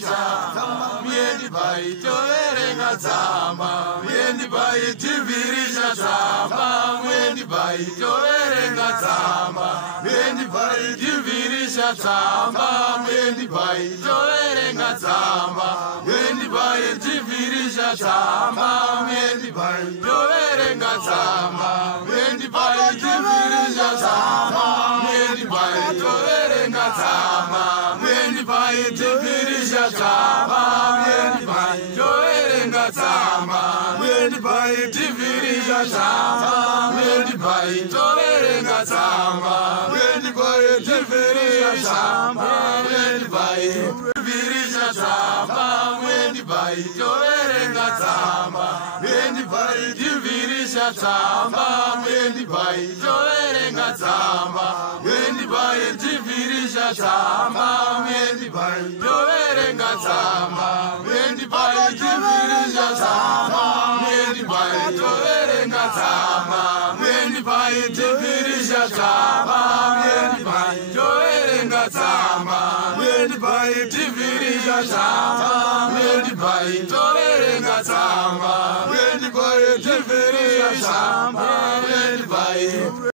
Zama, Miendi Bai, Toverenga Zama, Miendi Bai, Tivirisha Zama, Miendi Bai, Toverenga Zama, Miendi Bai, Tivirisha Zama, Miendi Bai, Toverenga Zama, Miendi Bai, Tivirisha Zama, Miendi Bai, Toverenga Zama, Miendi Bai, Tivirisha Zama, Miendi Bai, Toverenga Zama, Miendi Bai, Tivirisha Zama, Miendi Bai, Toverenga Zama, Miendi Bai, Tivirisha Zama, Miendi Bai, Toverenga Zama, Miendi Bai, Tivirisha Zama, Miendi Bai, Tivirisha Zama, Miendi Bai, Toverenga Zama, Miendi Bai, Tivirisha Zama, Miendi Bai, Toverenga Zama, Miendi Bai, Tivirisha Zama, Miendi Bai, Toverenga Zama, Miendi Bai, Tivirisha Zama, Miendi Bai, Toverenga Zama, Miendi Bai, Tivirisha Zama, Miendi Bai, Toverenga Zama, Miendi Bai, Tivirisha Zama, Miendi Bai, Toverenga Zama, Miendi Bai, Tivirisha Zama, Miendi Bai.